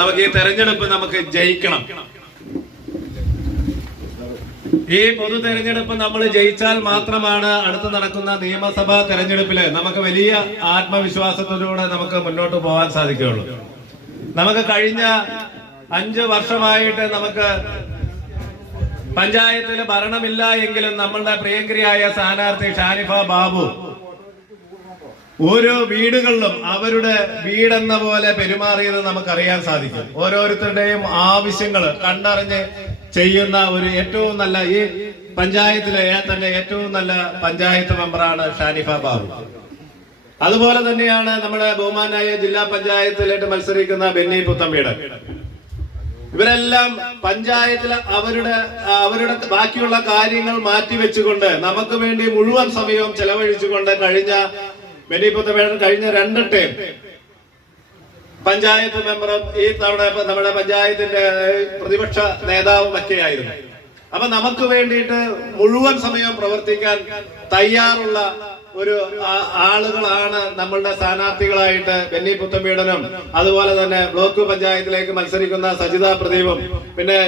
നമുക്ക് ഈ തെരഞ്ഞെടുപ്പ് നമുക്ക് ജയിക്കണം. ഈ പൊതു തെരഞ്ഞെടുപ്പ് നമ്മൾ ജയിച്ചാൽ മാത്രമാണ് അടുത്ത് നടക്കുന്ന നിയമസഭാ തെരഞ്ഞെടുപ്പില് നമുക്ക് വലിയ ആത്മവിശ്വാസത്തിലൂടെ നമുക്ക് മുന്നോട്ട് പോകാൻ സാധിക്കുകയുള്ളൂ. നമുക്ക് കഴിഞ്ഞ 5 വർഷമായിട്ട് നമുക്ക് പഞ്ചായത്തിൽ ഭരണമില്ല എങ്കിലും നമ്മളുടെ പ്രിയങ്കരിയായ സ്ഥാനാർത്ഥി ഷാനിഫ ബാബു ഓരോ വീടുകളിലും അവരുടെ വീടെന്ന പോലെ പെരുമാറിയത് നമുക്കറിയാൻ സാധിക്കും. ഓരോരുത്തരുടെയും ആവശ്യങ്ങൾ കണ്ടറിഞ്ഞ് ചെയ്യുന്ന ഒരു ഏറ്റവും നല്ല ഈ പഞ്ചായത്തിലെ തന്നെ ഏറ്റവും നല്ല പഞ്ചായത്ത് മെമ്പറാണ് ഷാനിഫ ബാബു. അതുപോലെ തന്നെയാണ് നമ്മുടെ ബഹുമാനായ ജില്ലാ പഞ്ചായത്തിലേക്ക് മത്സരിക്കുന്ന ബെന്നി പുത്തമ്പീടൻ. ഇവരെല്ലാം പഞ്ചായത്തിൽ അവരുടെ ബാക്കിയുള്ള കാര്യങ്ങൾ മാറ്റിവെച്ചുകൊണ്ട് നമുക്ക് വേണ്ടി മുഴുവൻ സമയവും ചെലവഴിച്ചുകൊണ്ട് കഴിഞ്ഞ ബെന്നി പുത്തമ്പീടൻ കഴിഞ്ഞ 2 ടേം പഞ്ചായത്ത് മെമ്പറും ഈ തവണ നമ്മുടെ പഞ്ചായത്തിന്റെ പ്രതിപക്ഷ നേതാവും ഒക്കെയായിരുന്നു. അപ്പൊ നമുക്ക് വേണ്ടിയിട്ട് മുഴുവൻ സമയം പ്രവർത്തിക്കാൻ തയ്യാറുള്ള ഒരു ആളുകളാണ് നമ്മളുടെ സ്ഥാനാർത്ഥികളായിട്ട് ബെന്നി പുത്തമ്പീടനും അതുപോലെ തന്നെ ബ്ലോക്ക് പഞ്ചായത്തിലേക്ക് മത്സരിക്കുന്ന സജിത പ്രദീപും പിന്നെ